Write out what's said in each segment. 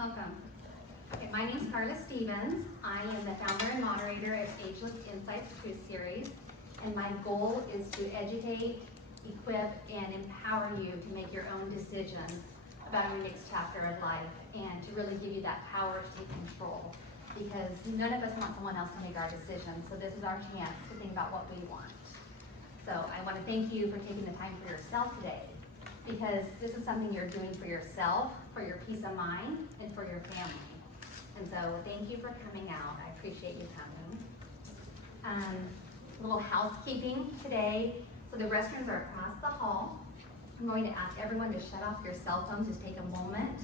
Welcome. Okay, my name is Carla Stevens. I am the founder and moderator of Ageless Insights Truth Series, and my goal is to educate, equip, and empower you to make your own decisions about your next chapter of life and to really give you that power to take control, because none of us want someone else to make our decisions, so this is our chance to think about what we want. So I want to thank you for taking the time for yourself today, because this is something you're doing for yourself, for your peace of mind, and for your family. And so thank you for coming out. I appreciate you coming. A little housekeeping today. So the restrooms are across the hall. I'm going to ask everyone to shut off your cell phones. Just take a moment.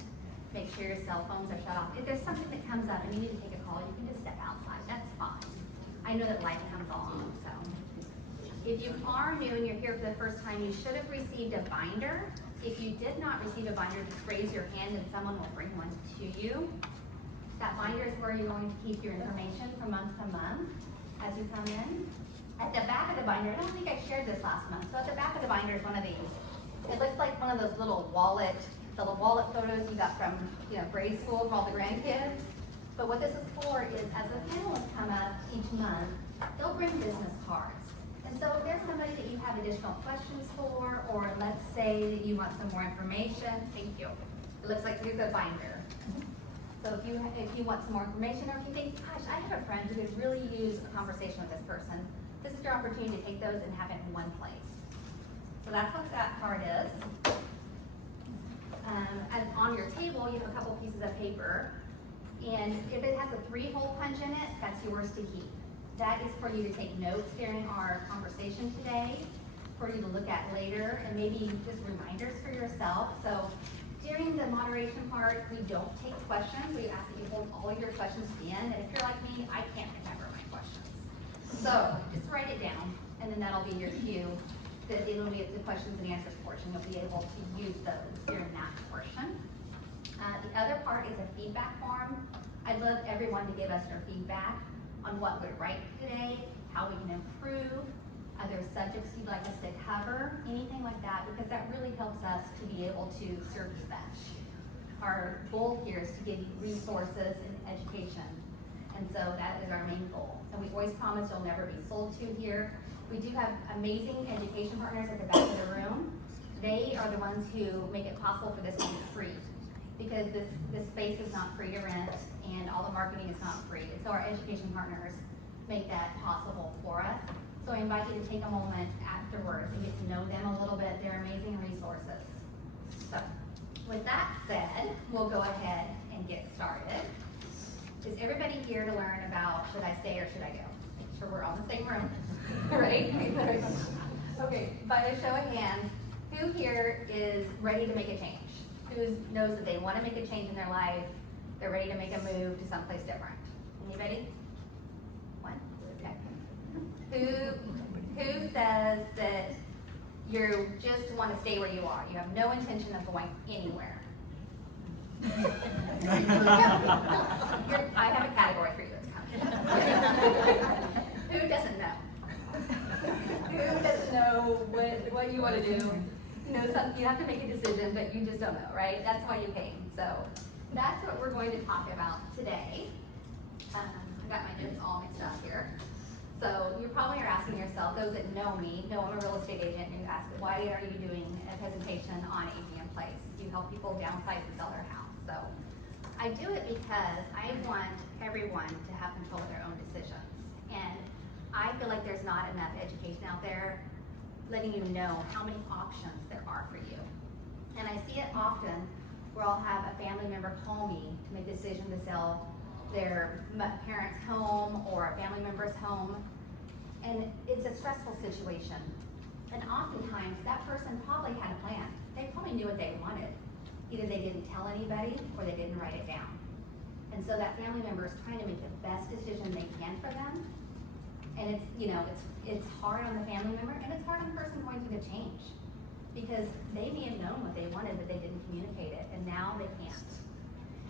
Make sure your cell phones are shut off. If there's something that comes up and you need to take a call, you can just step outside. That's fine. I know that life comes on, so. If you are new and you're here for the first time, you should have received a binder. If you did not receive a binder, just raise your hand and someone will bring one to you. That binder is where you're going to keep your information from month to month as you come in. At the back of the binder, I don't think I shared this last month, so at the back of the binder is one of these. It looks like one of those little wallet photos you got from grade school for all the grandkids. But what this is for is, as the panelists come up each month, they'll bring business cards. And so if there's somebody that you have additional questions for, or let's say that you want some more information, thank you. It looks like here's a binder. So if you want some more information, or if you think, gosh, I have a friend who could really use a conversation with this person, this is your opportunity to take those and have it in one place. So that's what that card is. And on your table, you have a couple pieces of paper. And if it has a 3-hole punch in it, that's yours to keep. That is for you to take notes during our conversation today, for you to look at later, and maybe just reminders for yourself. So during the moderation part, we don't take questions. We ask that you hold all of your questions to the end. And if you're like me, I can't remember my questions. So just write it down, and then that'll be your cue. That it'll be the questions and answers portion. You'll be able to use those during that portion. The other part is a feedback form. I'd love everyone to give us their feedback on what we're right today, how we can improve, other subjects you'd like us to cover, anything like that, because that really helps us to be able to serve you best. Our goal here is to give you resources and education, and so that is our main goal. And we always promise you'll never be sold to here. We do have amazing education partners at the back of the room. They are the ones who make it possible for this to be free, because this space is not free to rent, and all the marketing is not free. And so our education partners make that possible for us. So I invite you to take a moment afterwards and get to know them a little bit. They're amazing resources. So with that said, we'll go ahead and get started. Is everybody here to learn about should I stay or should I go? Make sure we're all in the same room, right? Okay, by a show of hands, who here is ready to make a change? Who knows that they want to make a change in their life? They're ready to make a move to someplace different. Anybody? One? Okay. Who says that you just want to stay where you are? You have no intention of going anywhere. I have a category for you that's coming. Who doesn't know? Who doesn't know what you want to do? You have to make a decision, but you just don't know, right? That's why you came. So that's what we're going to talk about today. I got my notes all mixed up here. So you probably are asking yourself, those that know me, know I'm a real estate agent, and you ask, why are you doing a presentation on aging in place? You help people downsize and sell their house. So I do it because I want everyone to have control of their own decisions. And I feel like there's not enough education out there letting you know how many options there are for you. And I see it often where I'll have a family member call me to make a decision to sell their parents' home or a family member's home. And it's a stressful situation. And oftentimes that person probably had a plan. They probably knew what they wanted. Either they didn't tell anybody or they didn't write it down. And so that family member is trying to make the best decision they can for them. And it's hard on the family member, and it's hard on the person going through the change, because they may have known what they wanted, but they didn't communicate it, and now they can't.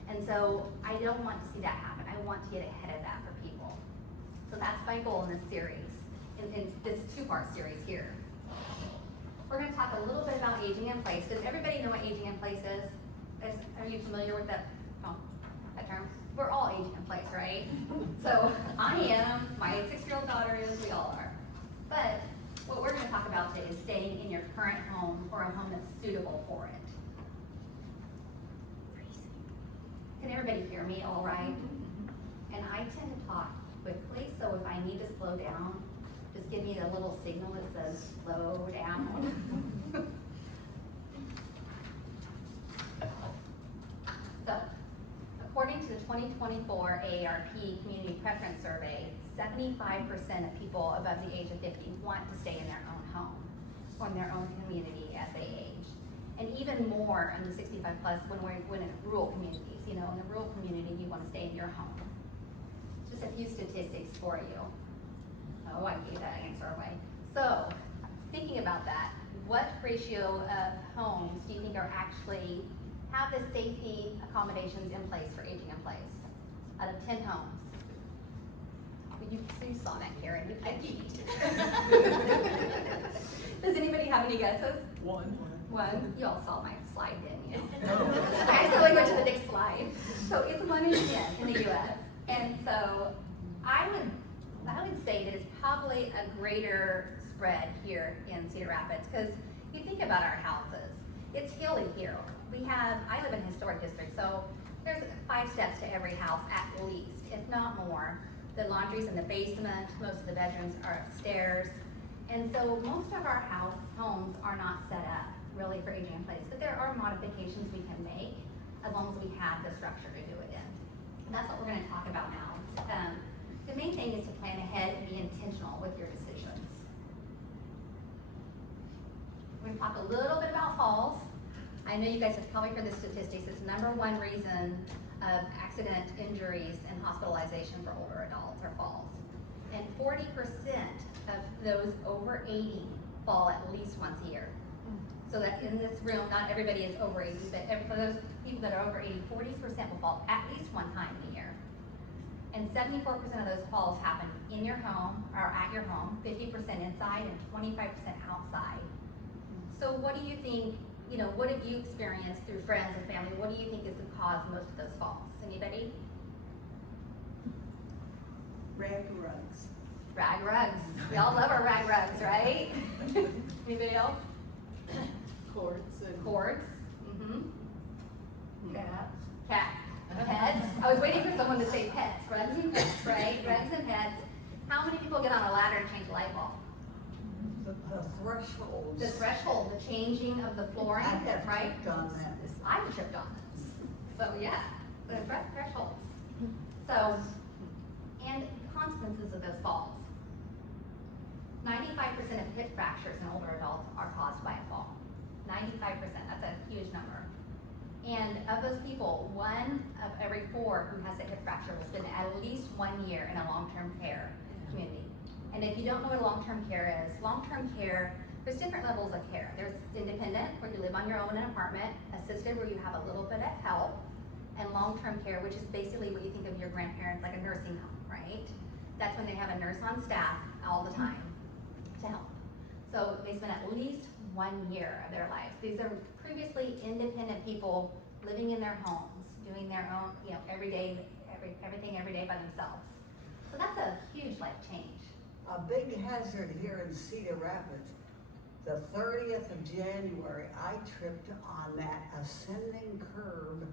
And so I don't want to see that happen. I want to get ahead of that for people. So that's my goal in this series, in this 2-part series here. We're going to talk a little bit about aging in place. Does everybody know what aging in place is? Are you familiar with that? Oh, we're all aging in place, right? So I am, my 6-year-old daughter is, we all are. But what we're gonna talk about today is staying in your current home or a home that's suitable for it. Can everybody hear me all right? And I tend to talk quickly, so if I need to slow down, just give me a little signal that says slow down. So, according to the 2024 AARP Community Preference Survey, 75% of people above the age of 50 want to stay in their own home or in their own community as they age. And even more in the 65 plus when in rural communities. You know, in the rural community, you want to stay in your home. Just a few statistics for you. Oh, I gave that answer away. So, thinking about that, what ratio of homes do you think are actually have the safety accommodations in place for aging in place? Out of 10 homes. You saw that, Karen. You can't cheat. Does anybody have any guesses? One. One? You all saw my slide, didn't you? No. Okay, so we go to the next slide. So it's 1 in 10 in the US. And so I would say that it's probably a greater spread here in Cedar Rapids, because you think about our houses. It's hilly here. I live in a historic district, so there's 5 steps to every house at least, if not more. The laundry's in the basement, most of the bedrooms are upstairs. And so most of our homes are not set up really for aging in place, but there are modifications we can make as long as we have the structure to do it in. And that's what we're gonna talk about now. The main thing is to plan ahead and be intentional with your decisions. We're gonna talk a little bit about falls. I know you guys have probably heard the statistics. It's the #1 reason of accident, injuries, and hospitalization for older adults are falls. And 40% of those over 80 fall at least once a year. So that in this room, not everybody is over 80, but for those people that are over 80, 40% will fall at least one time in a year. And 74% of those falls happen in your home or at your home, 50% inside and 25% outside. So what do you think, what have you experienced through friends and family? What do you think is the cause of most of those falls? Anybody? Rag rugs. Rag rugs. We all love our rag rugs, right? Anybody else? Cords and Cords. cats. Pets. I was waiting for someone to say pets. Rugs and pets, right? Rugs and pets. How many people get on a ladder and change a light bulb? The thresholds. The threshold, the changing of the flooring, I have right? tripped on that. I've tripped on this. So yeah, the thresholds. So, and consequences of those falls. 95% of hip fractures in older adults are caused by a fall. 95%, that's a huge number. And of those people, 1 of every 4 who has a hip fracture will spend at least 1 year in a long-term care community. And if you don't know what long-term care is, long-term care, there's different levels of care. There's independent, where you live on your own in an apartment, assisted, where you have a little bit of help, and long-term care, which is basically what you think of your grandparents, like a nursing home, right? That's when they have a nurse on staff all the time to help. So they spend at least 1 year of their lives. These are previously independent people living in their homes, doing their own, everything every day by themselves. So that's a huge life change. A big hazard here in Cedar Rapids, the 30th of January, I tripped on that ascending curve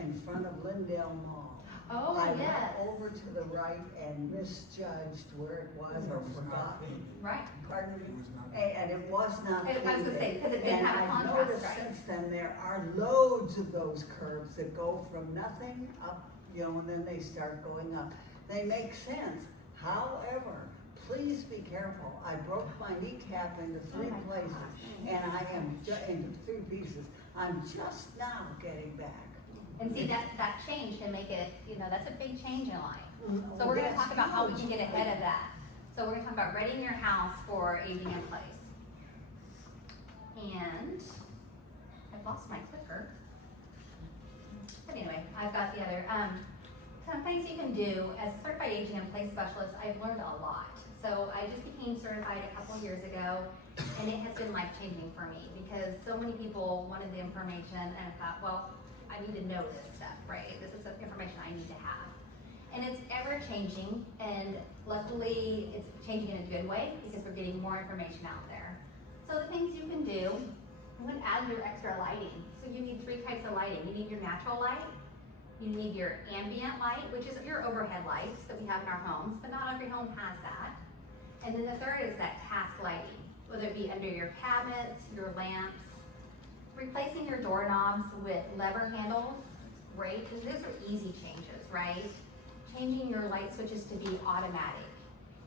in front of Lindale Mall. Oh, I yes. went over to the right and misjudged where it was or forgot. Right. Pardon me? And it was not I was gonna painted. say, because it didn't have And I've contrast, noticed right? since then there are loads of those curves that go from nothing up, and then they start going up. They make sense. However, please be careful. I broke my kneecap into 3 my places, gosh. and I am into 3 pieces. I'm just now getting back. And see, that change can make it, that's a big change in life. So we're gonna talk about how we can get ahead of that. So we're gonna talk about readying your house for aging in place. And I've lost my clicker. But anyway, I've got the other. Some things you can do as a certified aging in place specialist, I've learned a lot. So I just became certified a couple years ago, and it has been life changing for me because so many people wanted the information, and I thought, well, I need to know this stuff, right? This is the information I need to have. And it's ever changing, and luckily it's changing in a good way because we're getting more information out there. So the things you can do, I'm gonna add your extra lighting. So you need 3 types of lighting. You need your natural light, you need your ambient light, which is your overhead lights that we have in our homes, but not every home has that. And then the third is that task lighting, whether it be under your cabinets, your lamps, replacing your doorknobs with lever handles, great, because those are easy changes, right? Changing your light switches to be automatic.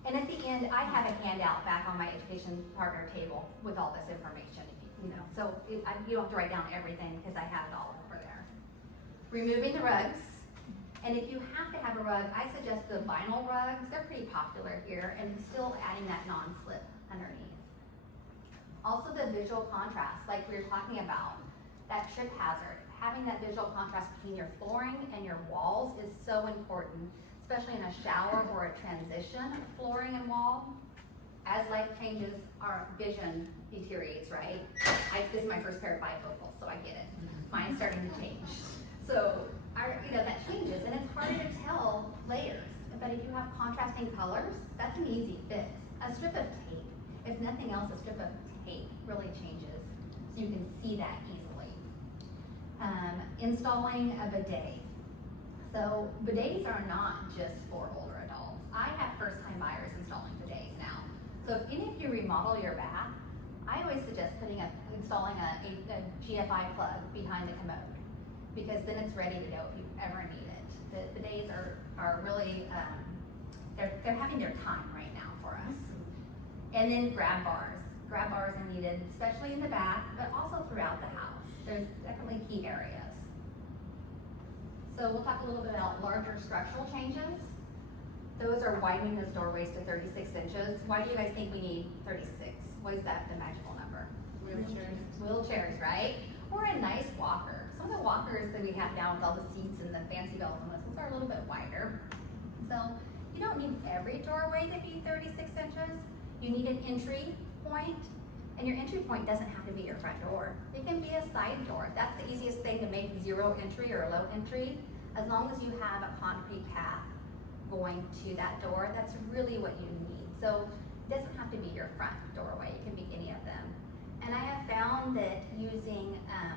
And at the end, I have a handout back on my education partner table with all this information, so you don't have to write down everything because I have it all over there. Removing the rugs. And if you have to have a rug, I suggest the vinyl rugs. They're pretty popular here, and still adding that non-slip underneath. Also the visual contrast, like we were talking about, that trip hazard. Having that visual contrast between your flooring and your walls is so important, especially in a shower or a transition flooring and wall. As life changes, our vision deteriorates, right? This is my first pair of bifocals, so I get it. Mine's starting to change. So, that changes, and it's harder to tell layers. But if you have contrasting colors, that's an easy fix. A strip of tape, if nothing else, a strip of tape really changes, so you can see that easily. Installing a bidet. So bidets are not just for older adults. I have first-time buyers installing bidets now. So if any of you remodel your bath, I always suggest installing a GFI plug behind the commode, because then it's ready to go if you ever need it. The bidets are really, they're having their time right now for us. And then grab bars. Grab bars are needed, especially in the bath, but also throughout the house. There's definitely key areas. So we'll talk a little bit about larger structural changes. Those are widening those doorways to 36 inches. Why do you guys think we need 36? What is that the magical number? Wheelchairs. Wheelchairs, right? Or a nice walker. Some of the walkers that we have now with all the seats and the fancy bells and whistles are a little bit wider. So you don't need every doorway to be 36 inches. You need an entry point, and your entry point doesn't have to be your front door. It can be a side door. That's the easiest thing to make zero entry or low entry. As long as you have a concrete path going to that door, that's really what you need. So it doesn't have to be your front doorway. It can be any of them. And I have found that using, I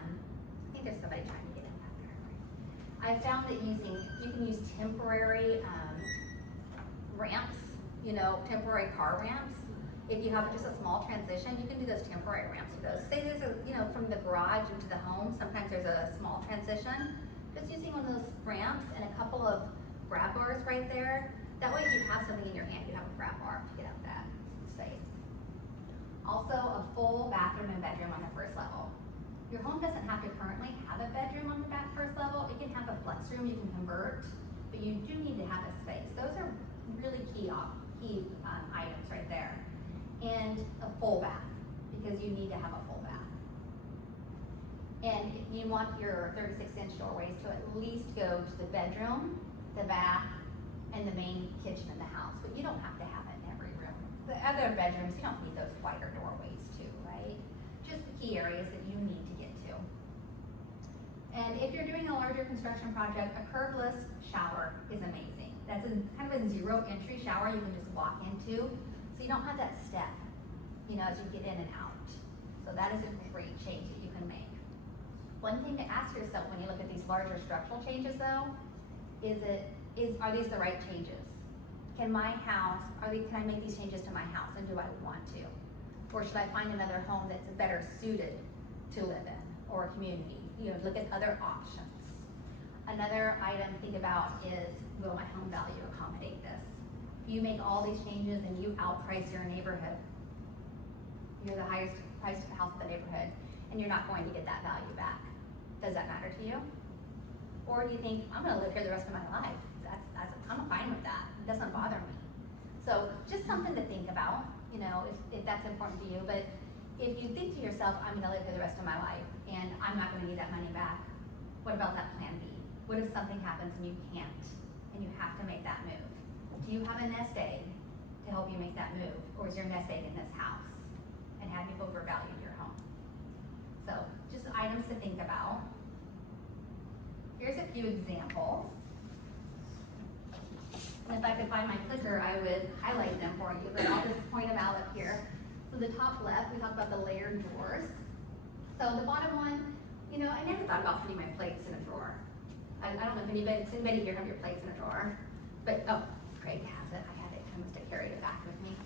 think there's somebody trying to get in back there. I found that you can use temporary ramps, temporary car ramps. If you have just a small transition, you can do those temporary ramps with those. Say there's from the garage into the home, sometimes there's a small transition. Just using one of those ramps and a couple of grab bars right there. That way if you have something in your hand, you have a grab bar to get up that space. Also a full bathroom and bedroom on the first level. Your home doesn't have to currently have a bedroom on the first level. It can have a flex room you can convert, but you do need to have a space. Those are really key items right there. And a full bath, because you need to have a full bath. And you want your 36-inch doorways to at least go to the bedroom, the bath, and the main kitchen in the house. But you don't have to have it in every room. The other bedrooms, you don't need those wider doorways too, right? Just the key areas that you need to get to. And if you're doing a larger construction project, a curbless shower is amazing. That's kind of a zero entry shower you can just walk into. So you don't have that step, as you get in and out. So that is a great change that you can make. One thing to ask yourself when you look at these larger structural changes though, are these the right changes? Can I make these changes to my house, and do I want to? Or should I find another home that's better suited to live in, or a community? Look at other options. Another item to think about is, will my home value accommodate this? If you make all these changes and you outprice your neighborhood, you're the highest priced house in the neighborhood, and you're not going to get that value back. Does that matter to you? Or do you think, I'm gonna live here the rest of my life? I'm fine with that. It doesn't bother me. So just something to think about, if that's important to you. But if you think to yourself, I'm gonna live here the rest of my life and I'm not gonna need that money back, what about that plan B? What if something happens and you can't, and you have to make that move? Do you have a nest egg to help you make that move? Or is your nest egg in this house? And have you overvalued your home? So just items to think about. here's a few examples. And if I could find my clicker, I would highlight them for you, but I'll just point them out up here. So the top left, we talked about the layered drawers. So the bottom one, you know, I never thought about putting my plates in a drawer. I don't know if anybody here have your plates in a drawer, but, oh, Craig has it. I had it, I must have carried it back with me.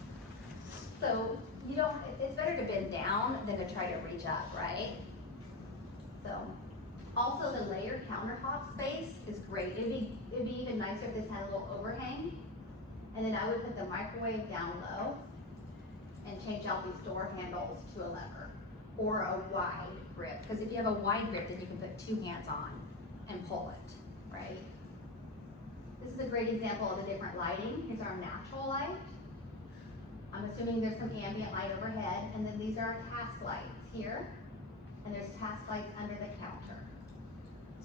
So, you don't, it's better to bend down than to try to reach up, right? So, also the layered countertop space is great. It'd be even nicer if this had a little overhang. And then I would put the microwave down low and change out these door handles to a lever or a wide grip. Because if you have a wide grip, then you can put 2 hands on and pull it, right? This is a great example of the different lighting. Here's our natural light. I'm assuming there's some ambient light overhead, and then these are our task lights here, and there's task lights under the counter.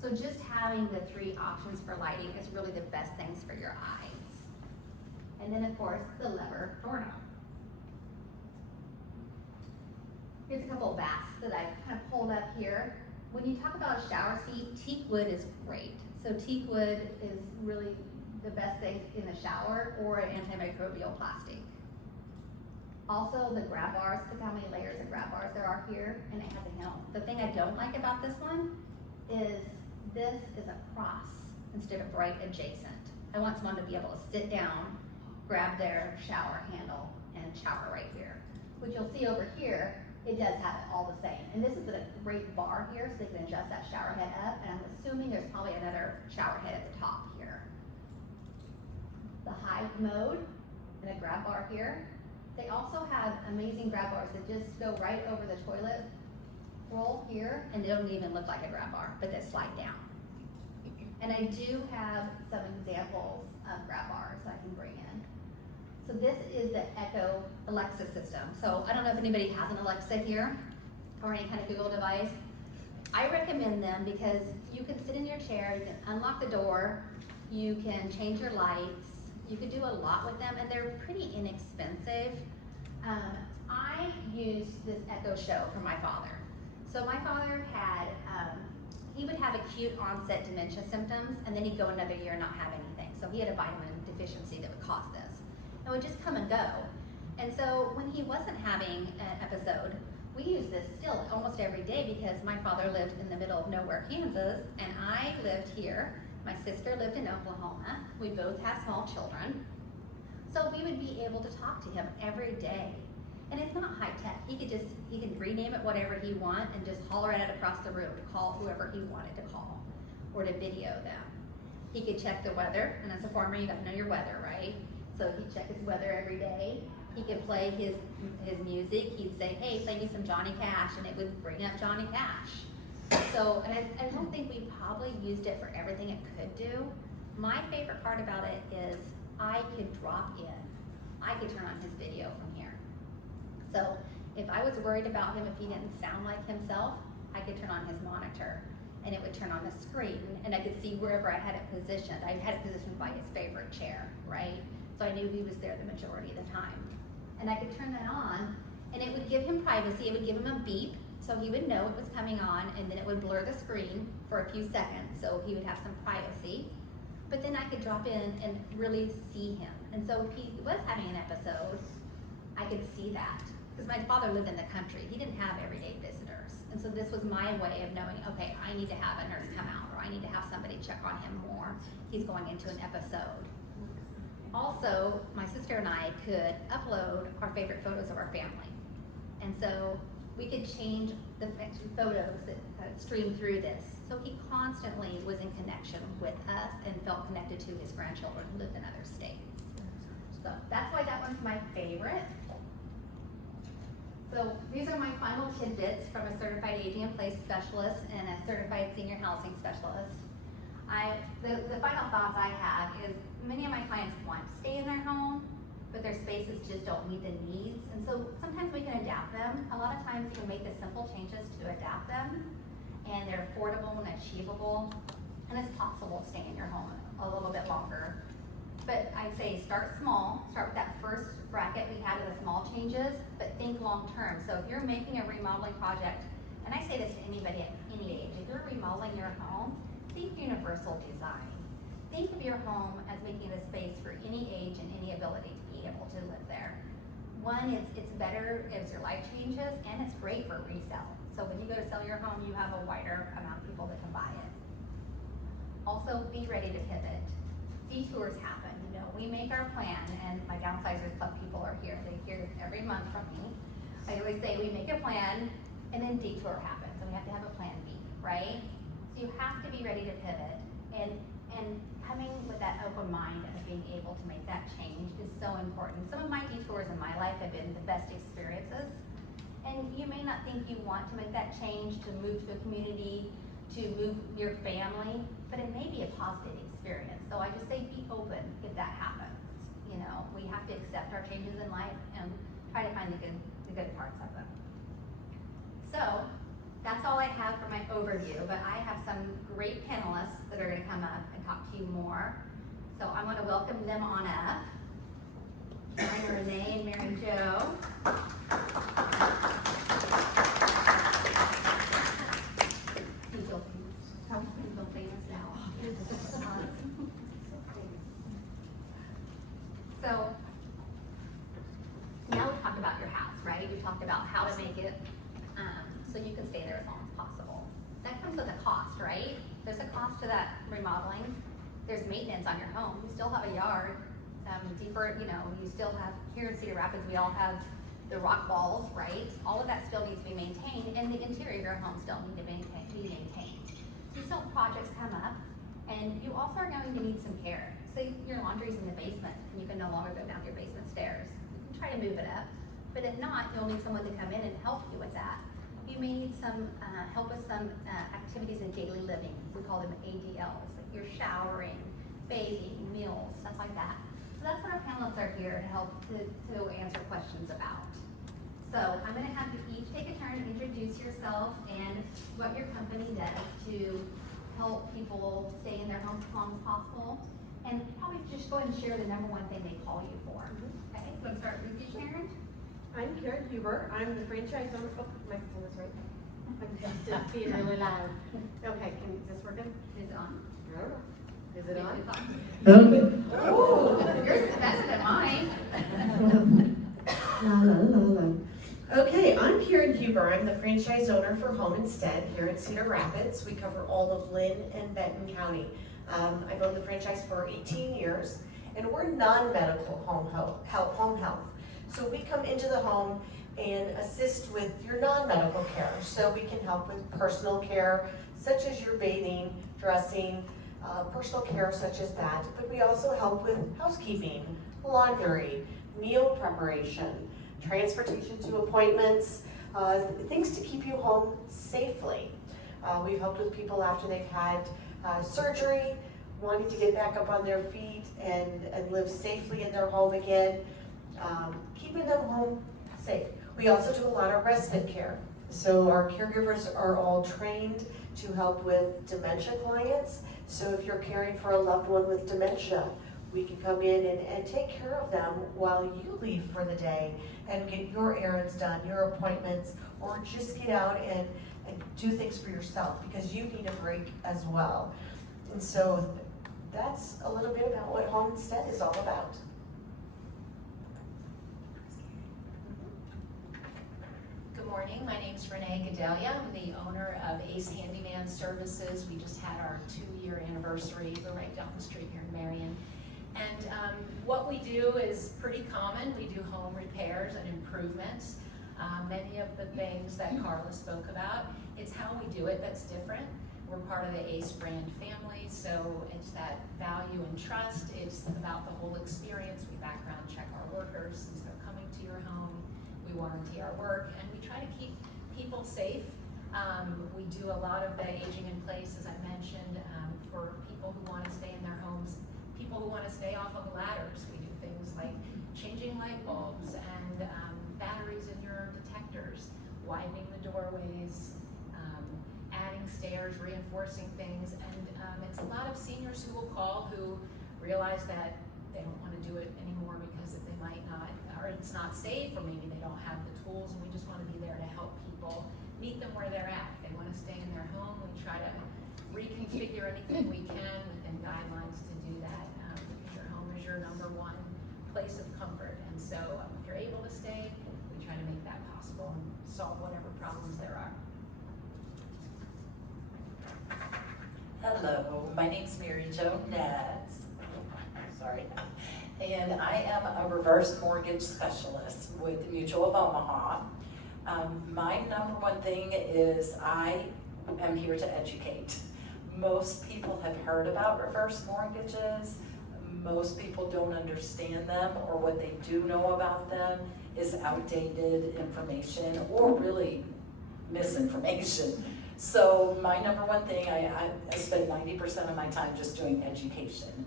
So just having the 3 options for lighting is really the best things for your eyes. And then of course, the lever doorknob. Here's a couple of baths that I've kind of pulled up here. When you talk about a shower seat, teak wood is great. So teak wood is really the best thing in the shower, or an antimicrobial plastic. Also, the grab bars, look how many layers of grab bars there are here, and it has a handle. The thing I don't like about this one is this is a cross instead of right adjacent. I want someone to be able to sit down, grab their shower handle, and shower right here. Which you'll see over here, it does have it all the same. And this is a great bar here, so you can adjust that shower head up, and I'm assuming there's probably another shower head at the top here. The hide mode, and a grab bar here. They also have amazing grab bars that just go right over the toilet roll here, and they don't even look like a grab bar, but they slide down. And I do have some examples of grab bars I can bring in. So this is the Echo Alexa system. So I don't know if anybody has an Alexa here, or any kind of Google device. I recommend them because you can sit in your chair, you can unlock the door, you can change your lights, you could do a lot with them, and they're pretty inexpensive. I used this Echo Show for my father. So my father had, he would have acute onset dementia symptoms, and then he'd go another year and not have anything. So he had a vitamin deficiency that would cause this. It would just come and go. And so when he wasn't having an episode, we used this still almost every day because my father lived in the middle of nowhere, Kansas, and I lived here. My sister lived in Oklahoma. We both have small children. So we would be able to talk to him every day. And it's not high tech. He could rename it whatever he want and just holler at it across the room to call whoever he wanted to call or to video them. He could check the weather, and as a farmer, you got to know your weather, right? So he'd check his weather every day. He could play his music. He'd say, hey, play me some Johnny Cash, and it would bring up Johnny Cash. So, and I don't think we probably used it for everything it could do. My favorite part about it is I could drop in. I could turn on his video from here. So if I was worried about him, if he didn't sound like himself, I could turn on his monitor, and it would turn on the screen, and I could see wherever I had it positioned. I had it positioned by his favorite chair, right? So I knew he was there the majority of the time. And I could turn that on, and it would give him privacy. It would give him a beep, so he would know it was coming on, and then it would blur the screen for a few seconds, so he would have some privacy. But then I could drop in and really see him. And so if he was having an episode, I could see that. Because my father lived in the country. He didn't have everyday visitors. And so this was my way of knowing, okay, I need to have a nurse come out, or I need to have somebody check on him more. He's going into an episode. Also, my sister and I could upload our favorite photos of our family. And so we could change the photos that stream through this. So he constantly was in connection with us and felt connected to his grandchildren who lived in other states. So that's why that one's my favorite. So these are my final tidbits from a certified aging in place specialist and a certified senior housing specialist. The final thoughts I have is many of my clients want to stay in their home, but their spaces just don't meet the needs. And so sometimes we can adapt them. A lot of times you can make the simple changes to adapt them, and they're affordable and achievable, and it's possible to stay in your home a little bit longer. But I'd say start small, start with that first bracket we had of the small changes, but think long term. So if you're making a remodeling project, and I say this to anybody at any age, if you're remodeling your home, think universal design. Think of your home as making a space for any age and any ability to be able to live there. One, it's better as your life changes, and it's great for resale. So when you go to sell your home, you have a wider amount of people that can buy it. Also, be ready to pivot. Detours happen, you know, we make our plan, and my Downsizers Club people are here. They hear this every month from me. I always say we make a plan, and then detour happens, and we have to have a plan B, right? So you have to be ready to pivot, and coming with that open mind of being able to make that change is so important. Some of my detours in my life have been the best experiences, and you may not think you want to make that change, to move to a community, to move your family, but it may be a positive experience. So I just say be open if that happens. You know, we have to accept our changes in life and try to find the good parts of them. So that's all I have for my overview, but I have some great panelists that are gonna come up and talk to you more. So I'm gonna welcome them on up. Karen, Renee, and Mary Jo. You feel famous now. So now we've talked about your house, right? We've talked about how to make it so you can stay there as long as possible. That comes with a cost, right? There's a cost to that remodeling. There's maintenance on your home. You still have a yard. Deeper, you know, you still have, here in Cedar Rapids, we all have the rock walls, right? All of that still needs to be maintained, and the interior of your home still need to be maintained. So still projects come up, and you also are going to need some care. Say your laundry's in the basement, and you can no longer go down your basement stairs. You can try to move it up, but if not, you'll need someone to come in and help you with that. You may need some help with some activities in daily living. We call them ADLs, like you're showering, bathing, meals, stuff like that. So that's what our panelists are here to help to answer questions about. So I'm gonna have you each take a turn, introduce yourself and what your company does to help people stay in their homes as long as possible. And probably just go ahead and share the number one thing they call you for. Okay, so I'm start with you, Sharon. I'm Karen Huber. I'm the franchise owner. Oh, microphone is right. I'm just being really loud. Okay, is this working? Is it on? Is it on? Okay. Oh, yours is better than mine. Okay, I'm Karen Huber. I'm the franchise owner for Home Instead here in Cedar Rapids. We cover all of Lynn and Benton County. I've owned the franchise for 18 years, and we're non-medical home health. So we come into the home and assist with your non-medical care. So we can help with personal care, such as your bathing, dressing, personal care such as that. But we also help with housekeeping, laundry, meal preparation, transportation to appointments, things to keep you home safely. We've helped with people after they've had surgery, wanting to get back up on their feet and live safely in their home again, keeping them home safe. We also do a lot of respite care. So our caregivers are all trained to help with dementia clients. So if you're caring for a loved one with dementia, we can come in and take care of them while you leave for the day and get your errands done, your appointments, or just get out and do things for yourself because you need a break as well. And so that's a little bit about what Home Instead is all about. Good morning, my name's Renee Gedalia. I'm the owner of Ace Handyman Services. We just had our 2-year anniversary. We're right down the street here in Marion. And what we do is pretty common. We do home repairs and improvements. Many of the things that Carla spoke about, it's how we do it that's different. We're part of the Ace brand family, so it's that value and trust. It's about the whole experience. We background check our workers since they're coming to your home. We warranty our work, and we try to keep people safe. We do a lot of the aging in place, as I mentioned, for people who want to stay in their homes, people who want to stay off of ladders. We do things like changing light bulbs and batteries in your detectors, widening the doorways, adding stairs, reinforcing things, and it's a lot of seniors who will call who realize that they don't want to do it anymore because they might not, or it's not safe, or maybe they don't have the tools, and we just want to be there to help people meet them where they're at. They want to stay in their home. We try to reconfigure anything we can within guidelines to do that, because your home is your number one place of comfort. And so if you're able to stay, we try to make that possible and solve whatever problems there are. Hello, my name's Mary Jo Ness. Sorry. And I am a reverse mortgage specialist with Mutual of Omaha. My number one thing is I am here to educate. Most people have heard about reverse mortgages. Most people don't understand them, or what they do know about them is outdated information or really misinformation. So my number one thing, I spend 90% of my time just doing education.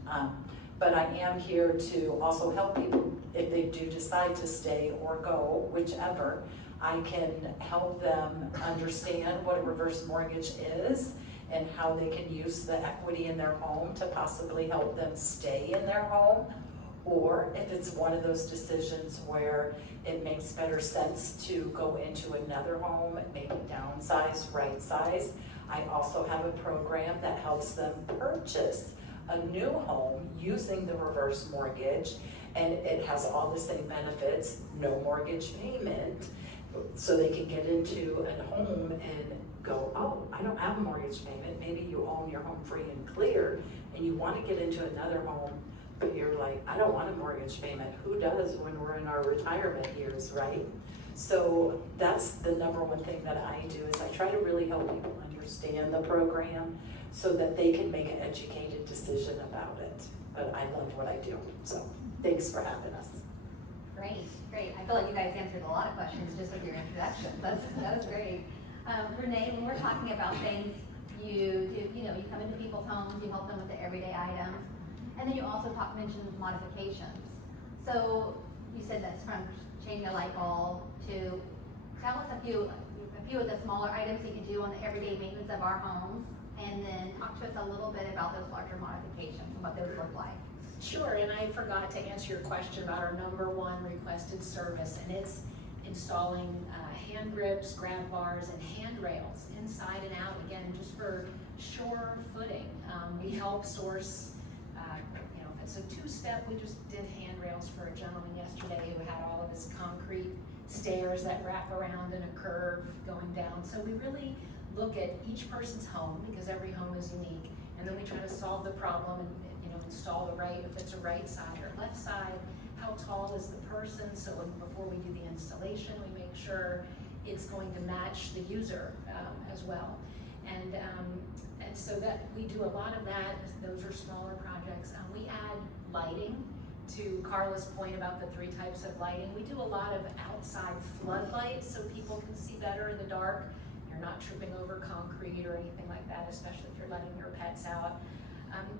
But I am here to also help people if they do decide to stay or go, whichever. I can help them understand what a reverse mortgage is and how they can use the equity in their home to possibly help them stay in their home. Or if it's one of those decisions where it makes better sense to go into another home, maybe downsize, right size, I also have a program that helps them purchase a new home using the reverse mortgage, and it has all the same benefits, no mortgage payment, so they can get into a home and go, oh, I don't have a mortgage payment. Maybe you own your home free and clear and you want to get into another home, but you're like, I don't want a mortgage payment. Who does when we're in our retirement years, right? So that's the number one thing that I do, is I try to really help people understand the program so that they can make an educated decision about it. But I love what I do, so thanks for having us. Great, great. I feel like you guys answered a lot of questions just with your introduction. That was great. Renee, when we're talking about things, you come into people's homes, you help them with the everyday items, and then you also mentioned modifications. So you said that's from changing a light bulb to, tell us a few of the smaller items that you do on the everyday maintenance of our homes, and then talk to us a little bit about those larger modifications and what those look like. Sure, and I forgot to answer your question about our number one requested service, and it's installing hand grips, grab bars, and handrails inside and out, again, just for sure footing. We help source, if it's a two-step, we just did handrails for a gentleman yesterday who had all of his concrete stairs that wrap around in a curve going down. So we really look at each person's home, because every home is unique, and then we try to solve the problem and install the right, if it's a right side or left side, how tall is the person, so before we do the installation, we make sure it's going to match the user as well. And so that we do a lot of that. Those are smaller projects. We add lighting. To Carla's point about the 3 types of lighting, we do a lot of outside floodlights so people can see better in the dark. You're not tripping over concrete or anything like that, especially if you're letting your pets out.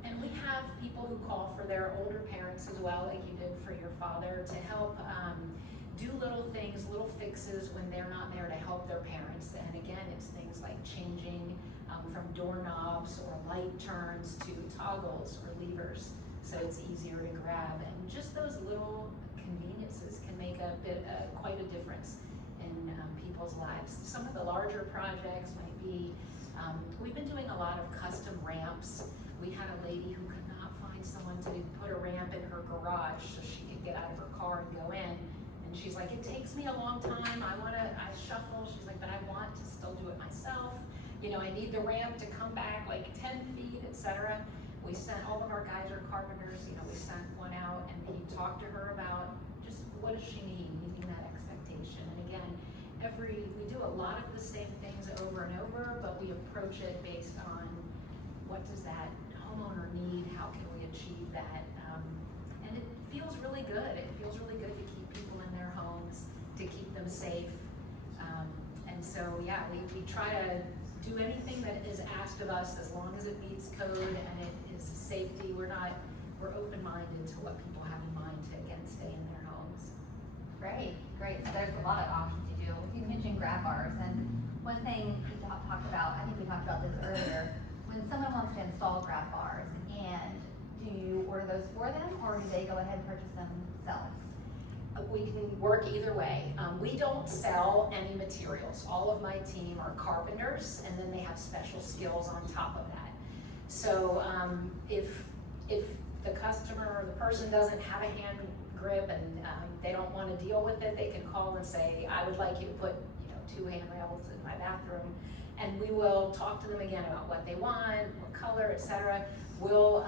And we have people who call for their older parents as well, like you did for your father, to help do little things, little fixes when they're not there to help their parents. And again, it's things like changing from doorknobs or light turns to toggles or levers, so it's easier to grab. And just those little conveniences can make quite a difference in people's lives. Some of the larger projects might be, we've been doing a lot of custom ramps. We had a lady who could not find someone to put a ramp in her garage so she could get out of her car and go in. And she's like, it takes me a long time. I shuffle. She's like, but I want to still do it myself. I need the ramp to come back like 10 feet, etc. We sent, all of our guys are carpenters, we sent one out, and he talked to her about just what does she need, meeting that expectation. And again, we do a lot of the same things over and over, but we approach it based on what does that homeowner need, how can we achieve that, and it feels really good. It feels really good to keep people in their homes, to keep them safe, and so yeah, we try to do anything that is asked of us as long as it meets code and it is safety. We're open-minded to what people have in mind to, again, stay in their homes. Great, great. So there's a lot of options you do. You mentioned grab bars, and one thing we talked about, I think we talked about this earlier, when someone wants to install grab bars, and do you order those for them, or do they go ahead and purchase them themselves? We can work either way. We don't sell any materials. All of my team are carpenters, and then they have special skills on top of that. So if the customer or the person doesn't have a hand grip and they don't want to deal with it, they can call and say, I would like you to put 2 handrails in my bathroom, and we will talk to them again about what they want, what color, etc. We'll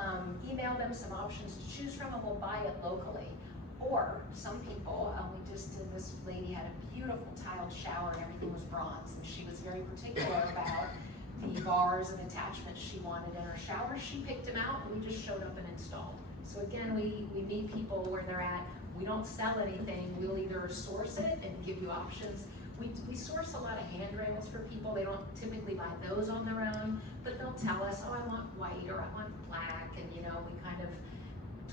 email them some options to choose from, and we'll buy it locally. Or some people, we just did, this lady had a beautiful tiled shower and everything was bronze, and she was very particular about the bars and attachments she wanted in her shower. She picked them out and we just showed up and installed. So again, we meet people where they're at. We don't sell anything. We'll either source it and give you options. We source a lot of handrails for people. They don't typically buy those on their own, but they'll tell us, oh, I want white or I want black, and we kind of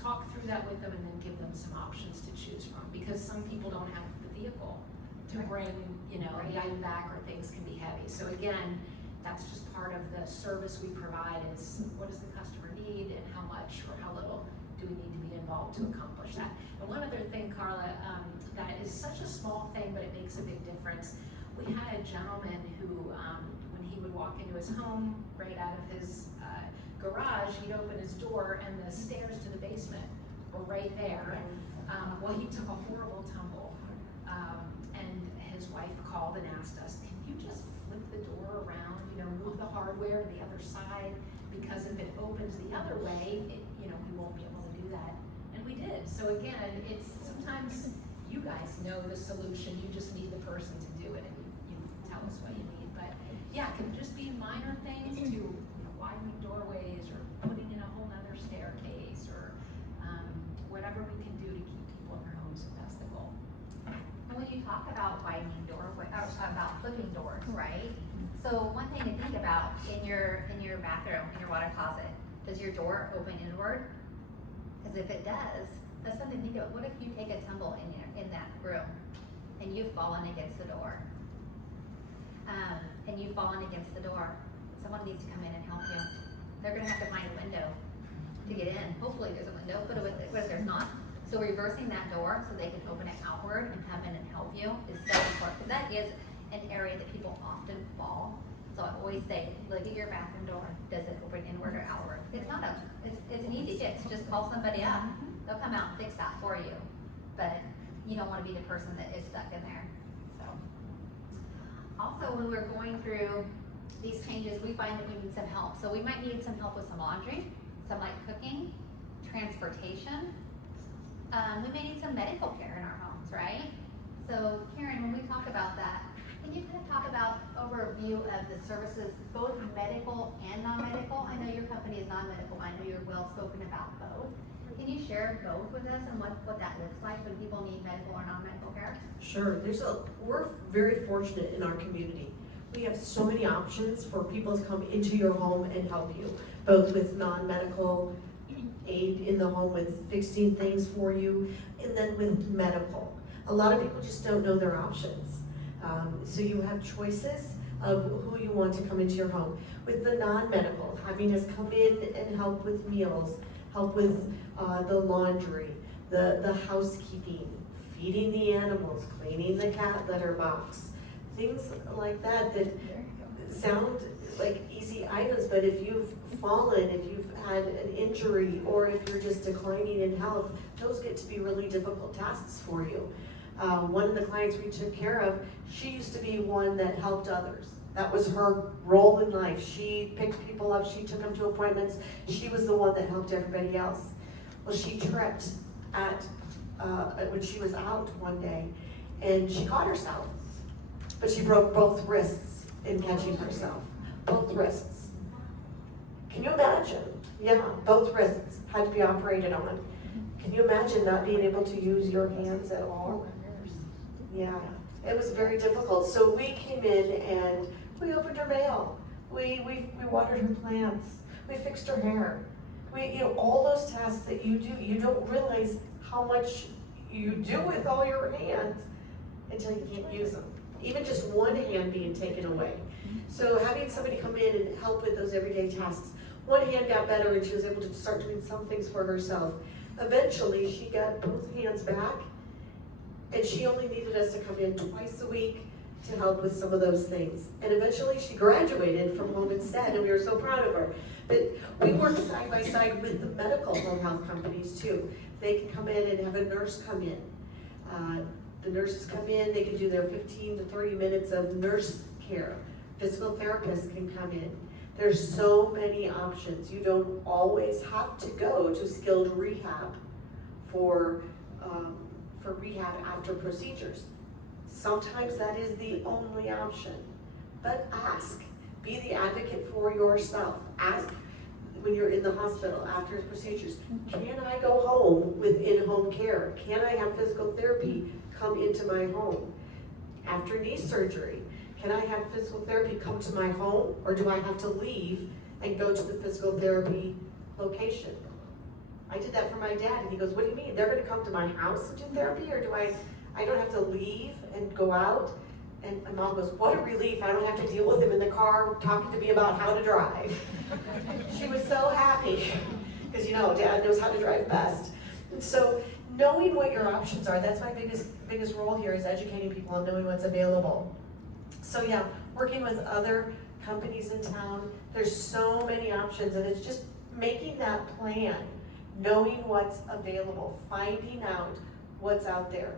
talk through that with them and then give them some options to choose from, because some people don't have the vehicle to bring, the item back, or things can be heavy. So again, that's just part of the service we provide, is what does the customer need and how much or how little do we need to be involved to accomplish that. And one other thing, Carla, that is such a small thing, but it makes a big difference. We had a gentleman who, when he would walk into his home, right out of his garage, he'd open his door and the stairs to the basement were right there. Well, he took a horrible tumble, and his wife called and asked us, can you just flip the door around, move the hardware to the other side, because if it opens the other way, we won't be able to do that. And we did. So again, it's sometimes you guys know the solution, you just need the person to do it, and you tell us what you need. But yeah, it can just be minor things to widening doorways, or putting in a whole other staircase, or whatever we can do to keep people in their homes, if that's the goal. And when you talk about widening doorway, or about flipping doors, right? So one thing to think about in your bathroom, in your water closet, does your door open inward? Because if it does, that's something to think about. What if you take a tumble in that room and you've fallen against the door? Someone needs to come in and help you. They're gonna have to find a window to get in. Hopefully there's a window, but what if there's not? So reversing that door so they can open it outward and come in and help you is so important, because that is an area that people often fall. So I always say, look at your bathroom door. Does it open inward or outward? It's an easy fix. Just call somebody up. They'll come out and fix that for you. But you don't want to be the person that is stuck in there. So also, when we're going through these changes, we find that we need some help. So we might need some help with some laundry, some light cooking, transportation. We may need some medical care in our homes, right? So Karen, when we talk about that, can you kind of talk about overview of the services, both medical and non-medical? I know your company is non-medical. I know you're well spoken about both. Can you share both with us and what that looks like when people need medical or non-medical care? Sure, we're very fortunate in our community. We have so many options for people to come into your home and help you, both with non-medical aid in the home, with fixing things for you, and then with medical. A lot of people just don't know their options. So you have choices of who you want to come into your home. With the non-medical, having us come in and help with meals, help with the laundry, the housekeeping, feeding the animals, cleaning the cat litter box, things like that sound like easy items, but if you've fallen, if you've had an injury, or if you're just declining in health, those get to be really difficult tasks for you. One of the clients we took care of, she used to be one that helped others. That was her role in life. She picked people up, she took them to appointments, she was the one that helped everybody else. Well, she tripped when she was out one day, and she caught herself, but she broke both wrists in catching herself. Both wrists. Can you imagine? Yeah, both wrists had to be operated on. Can you imagine not being able to use your hands at all? Yeah, it was very difficult. So we came in and we opened her mail. We watered her plants. We fixed her hair. All those tasks that you do, you don't realize how much you do with all your hands until you can't use them. Even just one hand being taken away. So having somebody come in and help with those everyday tasks. One hand got better and she was able to start doing some things for herself. Eventually, she got both hands back, and she only needed us to come in twice a week to help with some of those things. And eventually she graduated from Home Instead, and we were so proud of her. But we work side by side with the medical home health companies too. They can come in and have a nurse come in. The nurses come in, they can do their 15 to 30 minutes of nurse care. Physical therapists can come in. There's so many options. You don't always have to go to skilled rehab for rehab after procedures. Sometimes that is the only option. But ask. Be the advocate for yourself. Ask when you're in the hospital after procedures, can I go home with in-home care? Can I have physical therapy come into my home? After knee surgery, can I have physical therapy come to my home, or do I have to leave and go to the physical therapy location? I did that for my dad, and he goes, what do you mean? They're gonna come to my house and do therapy, or do I don't have to leave and go out? And my mom goes, what a relief, I don't have to deal with him in the car talking to me about how to drive. She was so happy, because Dad knows how to drive best. And so knowing what your options are, that's my biggest role here, is educating people on knowing what's available. So yeah, working with other companies in town, there's so many options, and it's just making that plan, knowing what's available, finding out what's out there.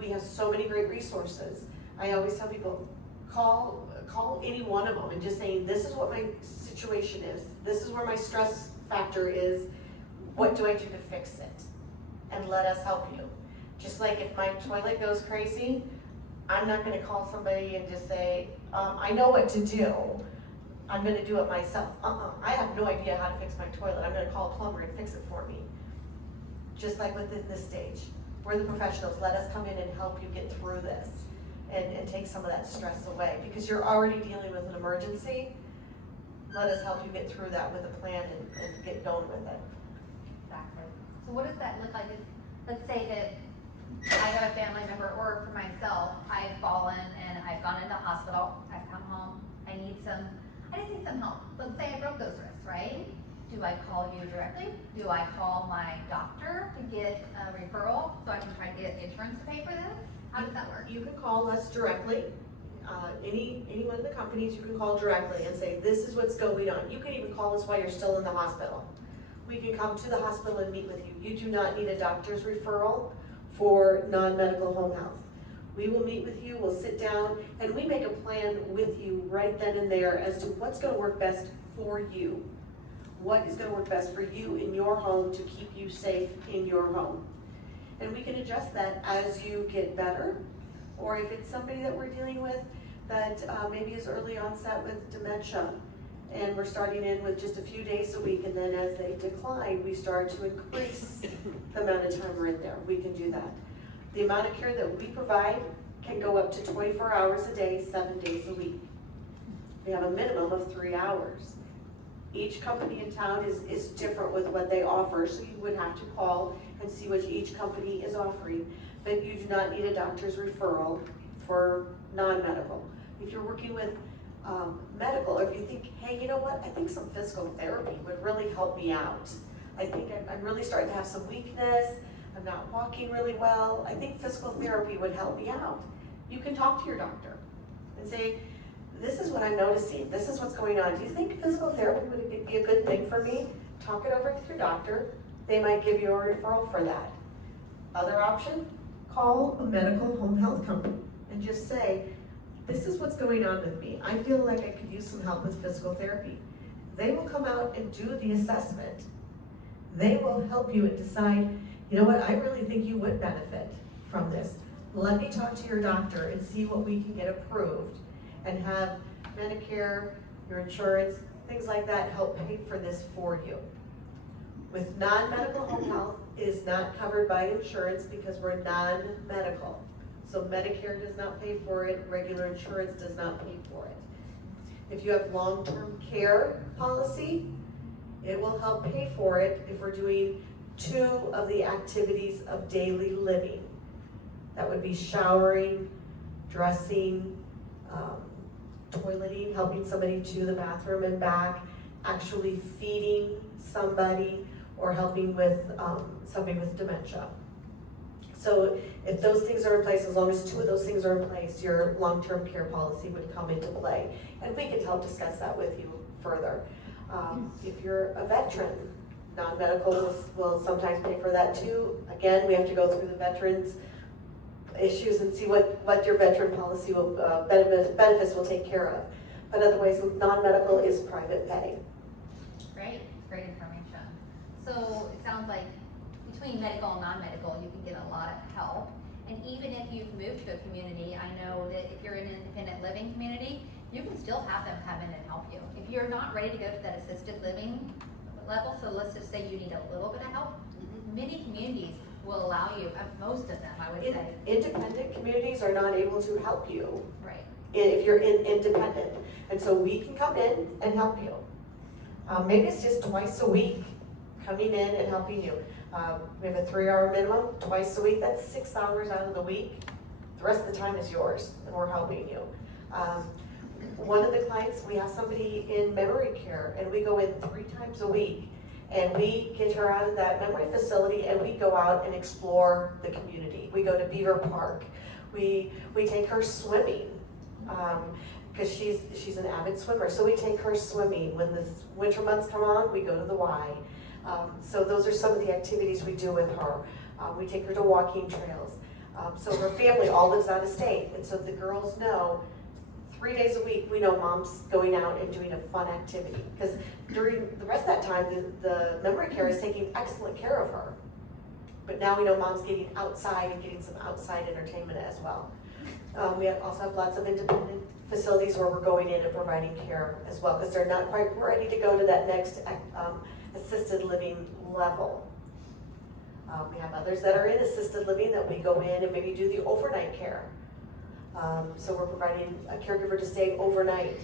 We have so many great resources. I always tell people, call any one of them and just saying, this is what my situation is. This is where my stress factor is. What do I do to fix it? And let us help you. Just like if my toilet goes crazy, I'm not gonna call somebody and just say, I know what to do. I'm gonna do it myself. I have no idea how to fix my toilet. I'm gonna call a plumber and fix it for me. Just like within this stage. We're the professionals. Let us come in and help you get through this and take some of that stress away. Because you're already dealing with an emergency. Let us help you get through that with a plan and get going with it. Exactly. So what does that look like? Let's say that I have a family member, or for myself, I've fallen and I've gone into the hospital, I've come home, I just need some help. Let's say I broke those wrists, right? Do I call you directly? Do I call my doctor to get a referral so I can try to get insurance to pay for this? How does that work? You can call us directly. Any one of the companies you can call directly and say, this is what's going on. You can even call us while you're still in the hospital. We can come to the hospital and meet with you. You do not need a doctor's referral for non-medical home health. We will meet with you, we'll sit down, and we make a plan with you right then and there as to what's gonna work best for you. What is gonna work best for you in your home to keep you safe in your home. And we can adjust that as you get better, or if it's somebody that we're dealing with that maybe is early onset with dementia, and we're starting in with just a few days a week, and then as they decline, we start to increase the amount of time we're in there. We can do that. The amount of care that we provide can go up to 24 hours a day, 7 days a week. We have a minimum of 3 hours. Each company in town is different with what they offer, so you would have to call and see what each company is offering. But you do not need a doctor's referral for non-medical. If you're working with medical, or if you think, hey, you know what, I think some physical therapy would really help me out. I think I'm really starting to have some weakness, I'm not walking really well, I think physical therapy would help me out. You can talk to your doctor and say, this is what I'm noticing, this is what's going on. Do you think physical therapy would be a good thing for me? Talk it over with your doctor. They might give you a referral for that. Other option, call a medical home health company and just say, this is what's going on with me. I feel like I could use some help with physical therapy. They will come out and do the assessment. They will help you and decide, you know what, I really think you would benefit from this. Let me talk to your doctor and see what we can get approved and have Medicare, your insurance, things like that help pay for this for you. With non-medical home health, it is not covered by insurance because we're non-medical. So Medicare does not pay for it, regular insurance does not pay for it. If you have long-term care policy, it will help pay for it if we're doing 2 of the activities of daily living. That would be showering, dressing, toileting, helping somebody to the bathroom and back, actually feeding somebody, or helping with somebody with dementia. So if those things are in place, as long as two of those things are in place, your long-term care policy would come into play. And we can help discuss that with you further. If you're a veteran, non-medical will sometimes pay for that too. Again, we have to go through the veterans issues and see what your veteran policy will, benefits will take care of. But otherwise, non-medical is private pay. Great, great information. So it sounds like between medical and non-medical, you can get a lot of help. And even if you've moved to a community, I know that if you're in an independent living community, you can still have them come in and help you. If you're not ready to go to that assisted living level, so let's just say you need a little bit of help, many communities will allow you, most of them, I would say. Independent communities are not able to help you Right. if you're independent. And so we can come in and help you. Maybe it's just twice a week coming in and helping you. We have a 3-hour minimum, twice a week, that's 6 hours out of the week. The rest of the time is yours, and we're helping you. One of the clients, we have somebody in memory care, and we go in 3 times a week, and we get her out of that memory facility, and we go out and explore the community. We go to Beaver Park. We take her swimming, because she's an avid swimmer, so we take her swimming. When the winter months come on, we go to the Y. So those are some of the activities we do with her. We take her to walking trails. So her family all lives out of state, and so the girls know 3 days a week, we know mom's going out and doing a fun activity. Because during the rest of that time, the memory care is taking excellent care of her. But now we know mom's getting outside and getting some outside entertainment as well. We also have lots of independent facilities where we're going in and providing care as well, because they're not quite ready to go to that next assisted living level. We have others that are in assisted living that we go in and maybe do the overnight care. So we're providing a caregiver to stay overnight.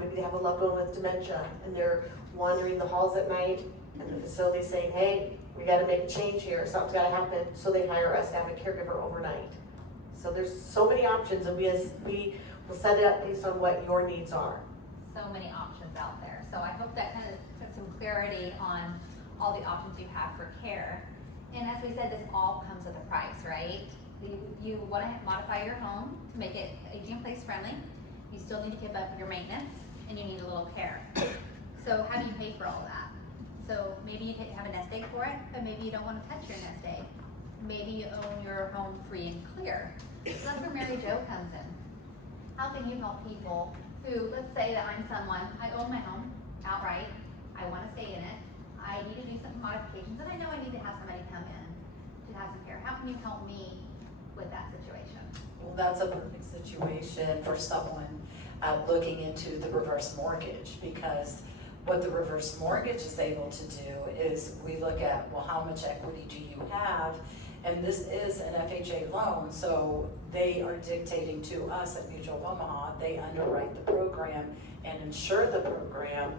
Maybe they have a loved one with dementia and they're wandering the halls at night, and the facility's saying, hey, we gotta make a change here, something's gotta happen, so they hire us to have a caregiver overnight. So there's so many options, and we will set it up based on what your needs are. So many options out there. So I hope that kind of puts some clarity on all the options you have for care. And as we said, this all comes with a price, right? You want to modify your home to make it aging in place friendly. You still need to keep up your maintenance, and you need a little care. So how do you pay for all of that? So maybe you have a nest egg for it, but maybe you don't want to touch your nest egg. Maybe you own your home free and clear. So that's where Mary Jo comes in. How can you help people who, let's say that I'm someone, I own my home outright, I want to stay in it, I need to do some modifications, and I know I need to have somebody come in to have some care. How can you help me with that situation? Well, that's a perfect situation for someone looking into the reverse mortgage, because what the reverse mortgage is able to do is we look at, well, how much equity do you have? And this is an FHA loan, so they are dictating to us at Mutual of Omaha. They underwrite the program and insure the program.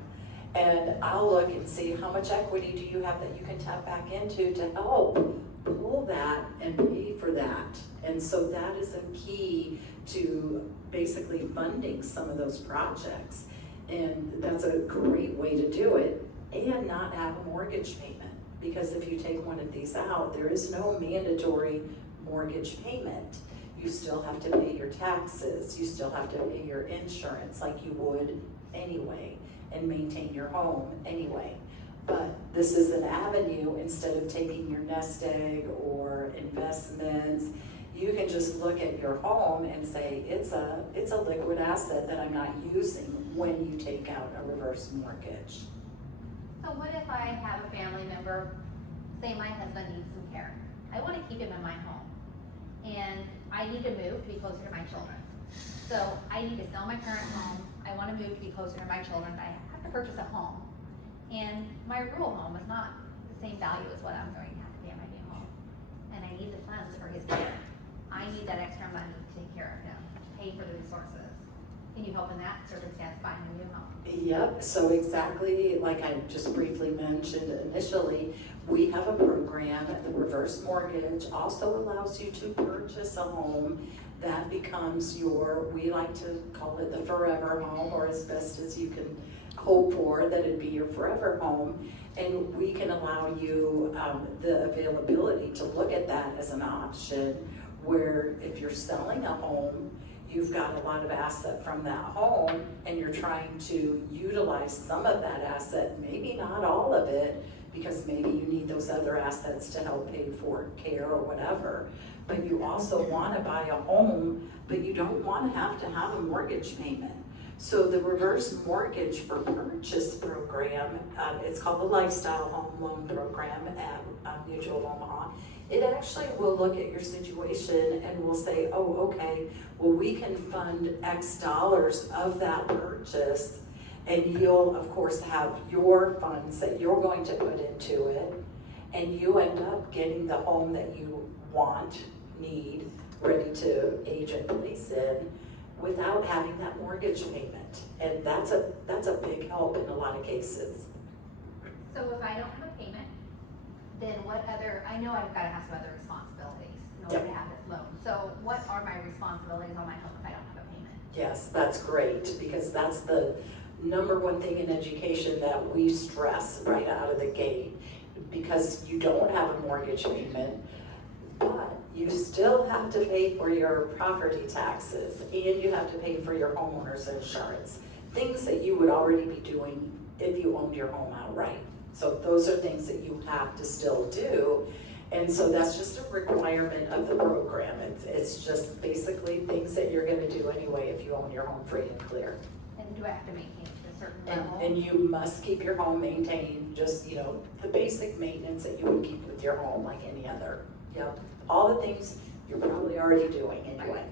And I'll look and see how much equity do you have that you can tap back into to help pull that and pay for that. And so that is a key to basically funding some of those projects. And that's a great way to do it, and not have a mortgage payment. Because if you take one of these out, there is no mandatory mortgage payment. You still have to pay your taxes, you still have to pay your insurance like you would anyway, and maintain your home anyway. But this is an avenue, instead of taking your nest egg or investments, you can just look at your home and say, it's a liquid asset that I'm not using when you take out a reverse mortgage. So what if I have a family member, say my husband needs some care. I want to keep him in my home, and I need to move to be closer to my children. So I need to sell my current home, I want to move to be closer to my children, but I have to purchase a home. And my rural home is not the same value as what I'm going to have to pay in my new home. And I need the funds for his care. I need that extra money to take care of him, to pay for the resources. Can you help in that circumstance buying a new home? Yep, so exactly like I just briefly mentioned initially, we have a program, the reverse mortgage also allows you to purchase a home that becomes your, we like to call it the forever home, or as best as you can hope for, that it'd be your forever home. And we can allow you the availability to look at that as an option where if you're selling a home, you've got a lot of asset from that home and you're trying to utilize some of that asset, maybe not all of it, because maybe you need those other assets to help pay for care or whatever. But you also want to buy a home, but you don't want to have a mortgage payment. So the reverse mortgage for purchase program, it's called the Lifestyle Home Loan Program at Mutual of Omaha. It actually will look at your situation and will say, oh, okay, well, we can fund X dollars of that purchase, and you'll, of course, have your funds that you're going to put into it, and you end up getting the home that you want, need, ready to age and place in, without having that mortgage payment. And that's a big help in a lot of cases. So if I don't have a payment, then what other, I know I've gotta have some other responsibilities in order to have this loan. So what are my responsibilities on my home if I don't have a payment? Yes, that's great, because that's the number one thing in education that we stress right out of the gate. Because you don't have a mortgage payment, but you still have to pay for your property taxes, and you have to pay for your homeowner's insurance. Things that you would already be doing if you owned your home outright. So those are things that you have to still do. And so that's just a requirement of the program. It's just basically things that you're gonna do anyway if you own your home free and clear. And do I have to maintain it to a certain level? And you must keep your home maintained, just, the basic maintenance that you would keep with your home like any other. Yep, all the things you're probably already doing anyway.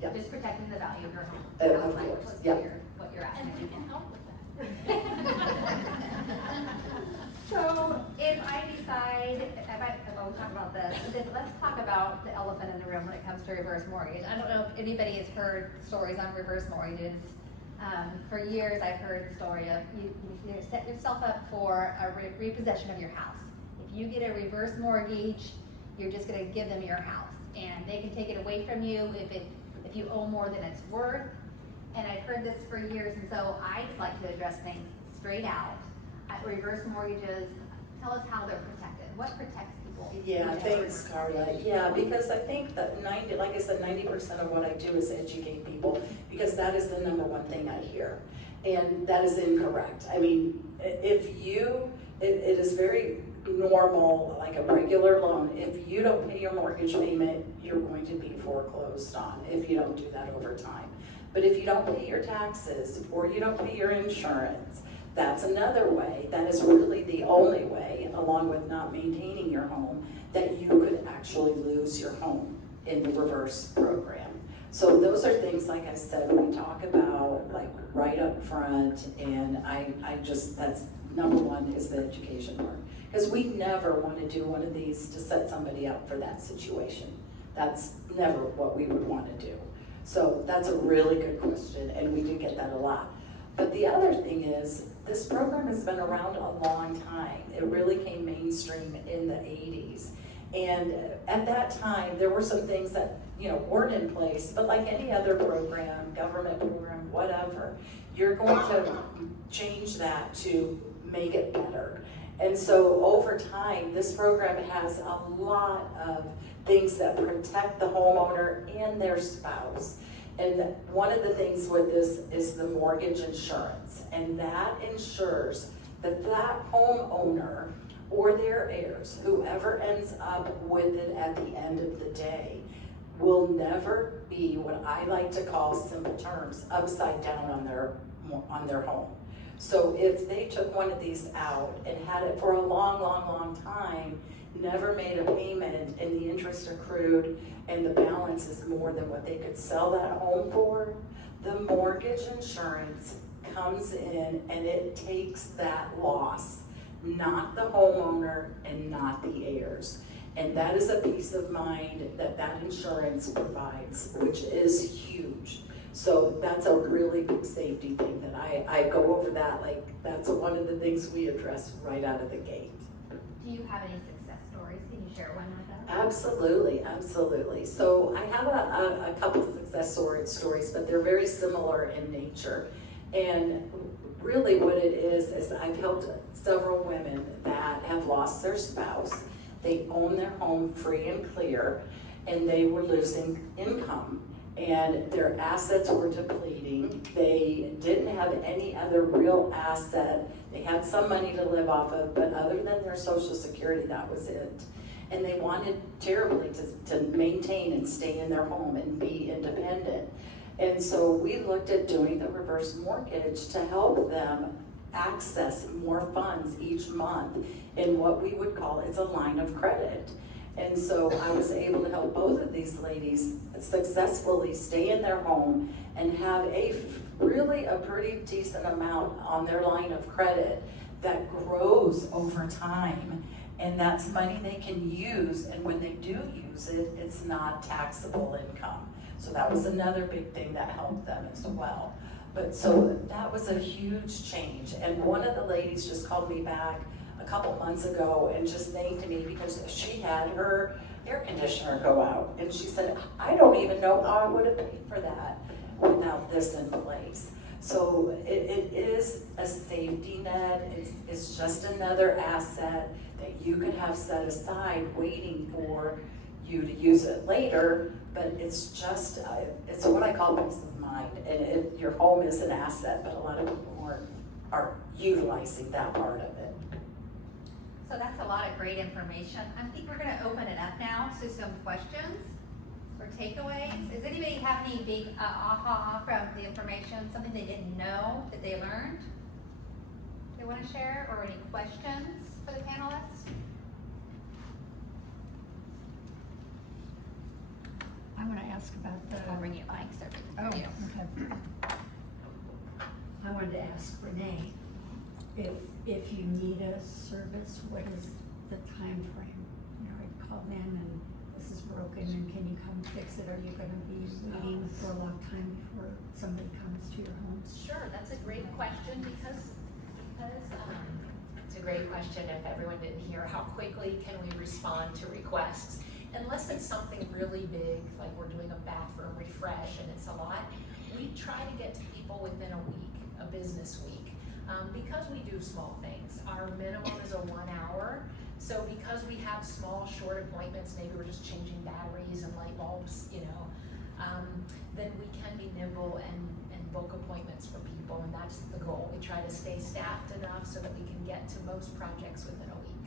Yep. Just protecting the value of your home. Of Sounds like course, what's yeah. what you're asking. And we can help with that. So if I decide, we'll talk about this, but then let's talk about the elephant in the room when it comes to reverse mortgage. I don't know if anybody has heard stories on reverse mortgages. For years, I've heard the story of you set yourself up for a repossession of your house. If you get a reverse mortgage, you're just gonna give them your house, and they can take it away from you if you owe more than it's worth. And I've heard this for years, and so I just like to address things straight out. Reverse mortgages, tell us how they're protected. What protects people? Yeah, thanks, Carla. Yeah, because I think that 90% of what I do is educate people, because that is the number one thing I hear. And that is incorrect. I mean, it is very normal, like a regular loan. If you don't pay your mortgage payment, you're going to be foreclosed on if you don't do that over time. But if you don't pay your taxes or you don't pay your insurance, that's another way. That is really the only way, along with not maintaining your home, that you could actually lose your home in the reverse program. So those are things, like I said, we talk about like right up front, and that's number one is the education part. Because we never want to do one of these to set somebody up for that situation. That's never what we would want to do. So that's a really good question, and we do get that a lot. But the other thing is, this program has been around a long time. It really came mainstream in the 80s. And at that time, there were some things that, weren't in place, but like any other program, government program, whatever, you're going to change that to make it better. And so over time, this program has a lot of things that protect the homeowner and their spouse. And one of the things with this is the mortgage insurance. And that ensures that homeowner or their heirs, whoever ends up with it at the end of the day, will never be what I like to call, simple terms, upside down on their home. So if they took one of these out and had it for a long, long, long time, never made a payment, and the interest accrued and the balance is more than what they could sell that home for, the mortgage insurance comes in and it takes that loss, not the homeowner and not the heirs. And that is a peace of mind that insurance provides, which is huge. So that's a really big safety thing that I go over that, like that's one of the things we address right out of the gate. Do you have any success stories? Can you share one with us? Absolutely, absolutely. So I have a couple of success stories, but they're very similar in nature. And really what it is I've helped several women that have lost their spouse. They own their home free and clear, and they were losing income. And their assets were depleting. They didn't have any other real asset. They had some money to live off of, but other than their Social Security, that was it. And they wanted terribly to maintain and stay in their home and be independent. And so we looked at doing the reverse mortgage to help them access more funds each month in what we would call, it's a line of credit. And so I was able to help both of these ladies successfully stay in their home and have really a pretty decent amount on their line of credit that grows over time. And that's money they can use, and when they do use it, it's not taxable income. So that was another big thing that helped them as well. But so that was a huge change. And one of the ladies just called me back a couple months ago and just thanked me because she had her air conditioner go out. And she said, I don't even know how I would have paid for that without this in place. So it is a safety net. It's just another asset that you could have set aside waiting for you to use it later, but it's just, it's what I call peace of mind. And your home is an asset, but a lot of people are utilizing that part of it. So that's a lot of great information. I think we're gonna open it up now to some questions or takeaways. Does anybody have any big aha from the information, something they didn't know that they learned? They wanna share, or any questions for the panelists? I want to ask about I'll bring you a mic, sir. Oh, okay. I wanted to ask Renee, if you need a service, what is the time frame? You know, I call in and this is broken and can you come fix it? Are you gonna be waiting for a long time before somebody comes to your home? Sure, that's a great question because it's a great question. If everyone didn't hear, how quickly can we respond to requests? Unless it's something really big, like we're doing a bathroom refresh and it's a lot, we try to get to people within a week, a business week. Because we do small things, our minimum is a 1 hour. So because we have small, short appointments, maybe we're just changing batteries and light bulbs, then we can be nimble and book appointments for people, and that's the goal. We try to stay staffed enough so that we can get to most projects within a week.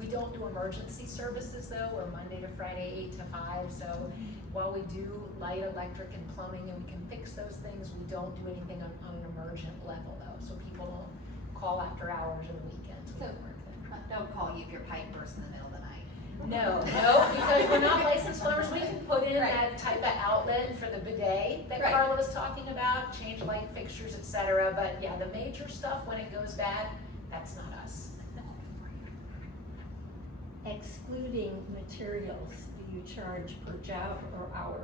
We don't do emergency services though. We're Monday to Friday, 8 to 5. So while we do light, electric, and plumbing, and we can fix those things, we don't do anything on an emergent level though. So people don't call after hours or the weekends. We So don't work there. don't call you if your pipe bursts in the middle of the night. No, because we're not licensed plumbers. We can put in that type of outlet for the bidet that Carla was talking about, change light fixtures, etc. But yeah, the major stuff when it goes bad, that's not us. Excluding materials, do you charge per job or hour?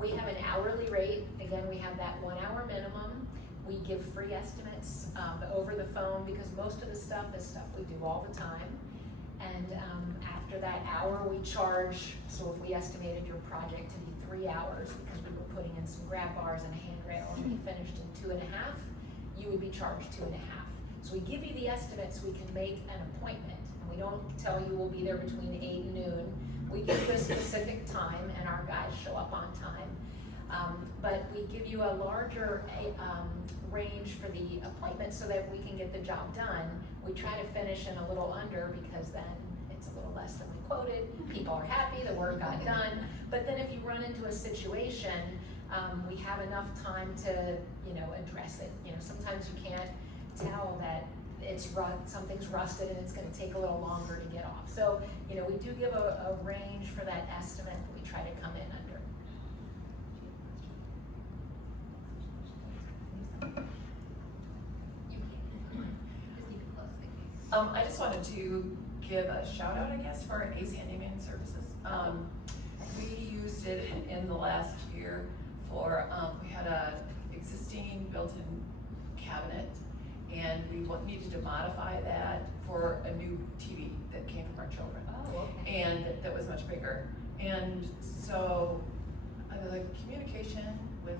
We have an hourly rate. Again, we have that 1 hour minimum. We give free estimates over the phone because most of the stuff is stuff we do all the time. And after that hour, we charge. So if we estimated your project to be 3 hours because we were putting in some grab bars and a handrail and we finished in 2.5, you would be charged 2.5. So we give you the estimate so we can make an appointment. We don't tell you we'll be there between 8 and noon. We give you a specific time and our guys show up on time. But we give you a larger range for the appointment so that we can get the job done. We try to finish in a little under because then it's a little less than we quoted. People are happy, the work got done. But then if you run into a situation, we have enough time to, address it. Sometimes you can't tell that something's rusted and it's going to take a little longer to get off. So, we do give a range for that estimate that we try to come in under. I just wanted to give a shout out, I guess, for Ace Handyman Services. We used it in the last year for, we had a existing built-in cabinet and we needed to modify that for a new TV that came from our children. Oh, okay. And that was much bigger. And so the communication with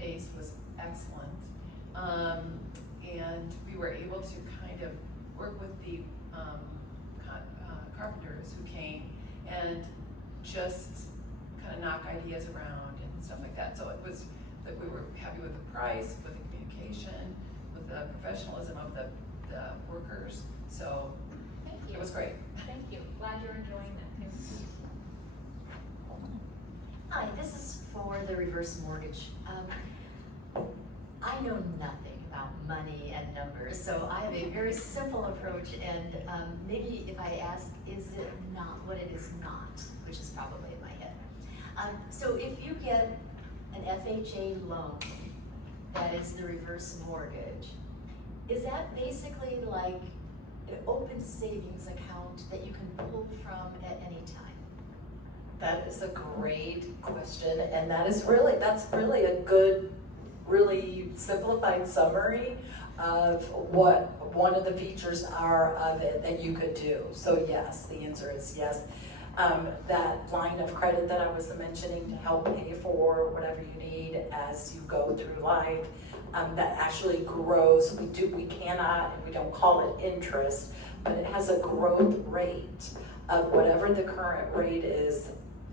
Ace was excellent. And we were able to kind of work with the carpenters who came and just kind of knock ideas around and stuff like that. So it was that we were happy with the price, with the communication, with the professionalism of the workers. So Thank you. it was great. Thank you. Glad you're enjoying that too. Hi, this is for the reverse mortgage. I know nothing about money and numbers, so I have a very simple approach, and maybe if I ask, is it not what it is not, which is probably in my head. So if you get an FHA loan, that is the reverse mortgage, is that basically like an open savings account that you can pull from at any time? That is a great question, and that's really a good, really simplified summary of what one of the features are of it that you could do. So yes, the answer is yes. That line of credit that I was mentioning to help pay for whatever you need as you go through life, that actually grows. We cannot, and we don't call it interest, but it has a growth rate of whatever the current rate is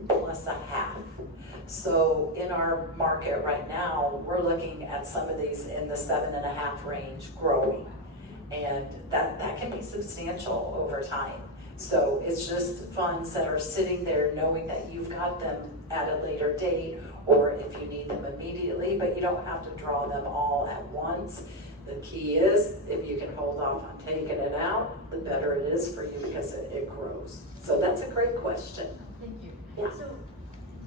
plus a half. So in our market right now, we're looking at some of these in the 7.5 range growing. And that can be substantial over time. So it's just funds that are sitting there knowing that you've got them at a later date, or if you need them immediately, but you don't have to draw them all at once. The key is, if you can hold off on taking it out, the better it is for you because it grows. So that's a great question. Thank you. Yeah. So,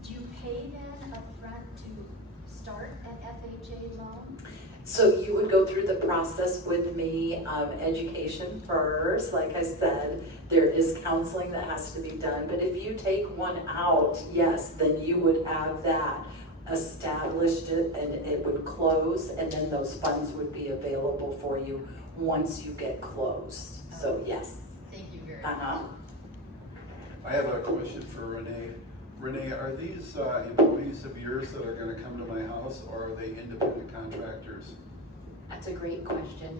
do you pay then upfront to start an FHA loan? So you would go through the process with me, education first, like I said, there is counseling that has to be done, but if you take one out, yes, then you would have that established and it would close, and then those funds would be available for you once you get closed. So yes. Thank you very much. I have a question for Renee. Renee, are these employees of yours that are gonna come to my house, or are they independent contractors? That's a great question.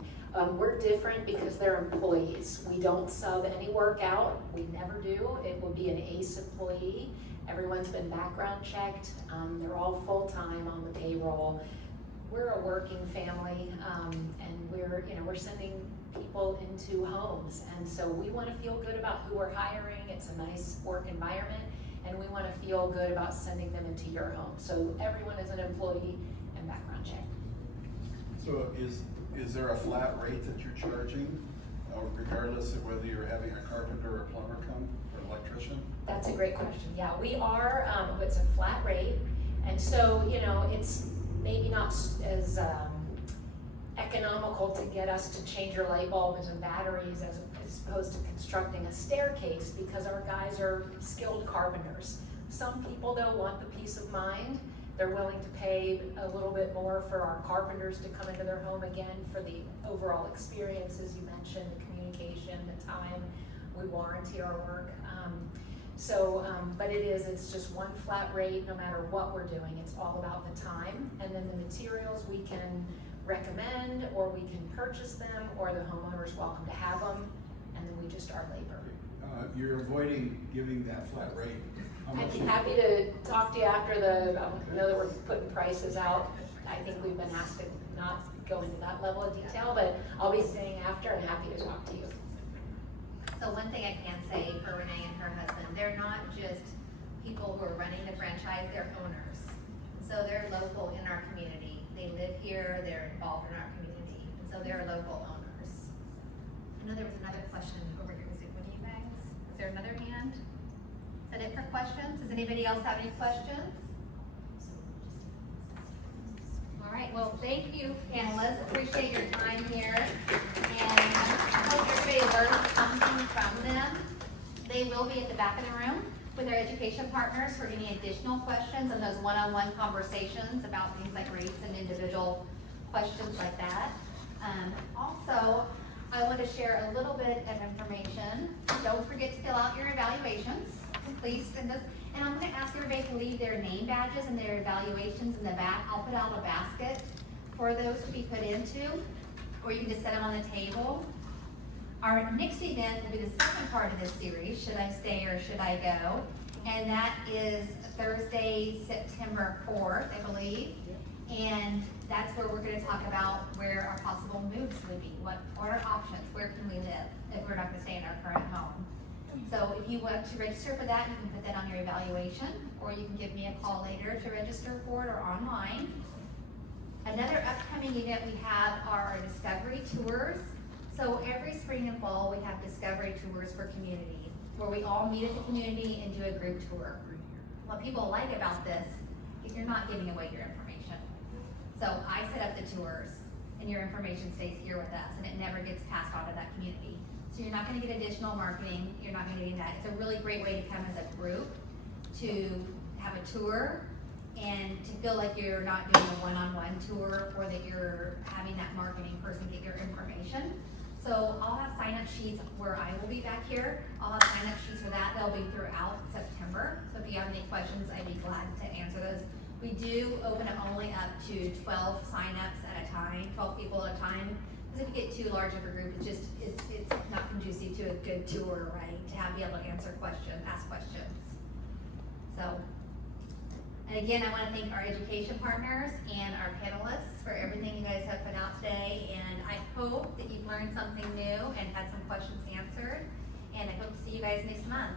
We're different because they're employees. We don't sub any work out. We never do. It will be an ACE employee. Everyone's been background checked. They're all full-time on the payroll. We're a working family, and we're sending people into homes. And so we want to feel good about who we're hiring. It's a nice work environment, and we want to feel good about sending them into your home. So everyone is an employee and background check. So is there a flat rate that you're charging, regardless of whether you're having a carpenter or a plumber come, or electrician? That's a great question. Yeah, we are, it's a flat rate. And so, it's maybe not as economical to get us to change your light bulbs and batteries as opposed to constructing a staircase, because our guys are skilled carpenters. Some people though want the peace of mind. They're willing to pay a little bit more for our carpenters to come into their home again for the overall experience, as you mentioned, the communication, the time. We warranty our work. But it's just one flat rate no matter what we're doing. It's all about the time. And then the materials we can recommend, or we can purchase them, or the homeowner's welcome to have them. And then we just our labor. You're avoiding giving that flat rate. I'd be happy to talk to you after I know that we're putting prices out. I think we've been asked to not go into that level of detail, but I'll be staying after and happy to talk to you. So one thing I can say for Renee and her husband, they're not just people who are running the franchise, they're owners. So they're local in our community. They live here, they're involved in our community, and so they're local owners. I know there was another question over here. Was it with you guys? Is there another hand? Is that it for questions? Does anybody else have any questions? All right, well, thank you, panelists. Appreciate your time here. And I hope everybody learned something from them. They will be at the back of the room with their education partners for any additional questions and those one-on-one conversations about things like rates and individual questions like that. Also, I want to share a little bit of information. Don't forget to fill out your evaluations. Please send this. And I'm going to ask everybody to leave their name badges and their evaluations in the back. I'll put out a basket for those to be put into, or you can just set them on the table. Our next event will be the second part of this series, Should I Stay or Should I Go? And that is Thursday, September 4th, I believe. And that's where we're gonna talk about where our possible moves would be. What are our options? Where can we live if we're not gonna stay in our current home? So if you want to register for that, you can put that on your evaluation, or you can give me a call later to register for it or online. Another upcoming event we have are our discovery tours. So every spring and fall, we have discovery tours for community, where we all meet at the community and do a group tour. What people like about this is you're not giving away your information. So I set up the tours, and your information stays here with us, and it never gets passed on to that community. So you're not gonna get additional marketing, you're not gonna get that. It's a really great way to come as a group, to have a tour, and to feel like you're not doing a one-on-one tour, or that you're having that marketing person get your information. So I'll have sign-up sheets where I will be back here. I'll have sign-up sheets for that. They'll be throughout September. So if you have any questions, I'd be glad to answer those. We do open it only up to 12 sign-ups at a time, 12 people at a time. Because if you get too large of a group, it's not conducive to a good tour, right? To be able to answer questions, ask questions. So, and again, I want to thank our education partners and our panelists for everything you guys have put out today. And I hope that you've learned something new and had some questions answered. And I hope to see you guys next month.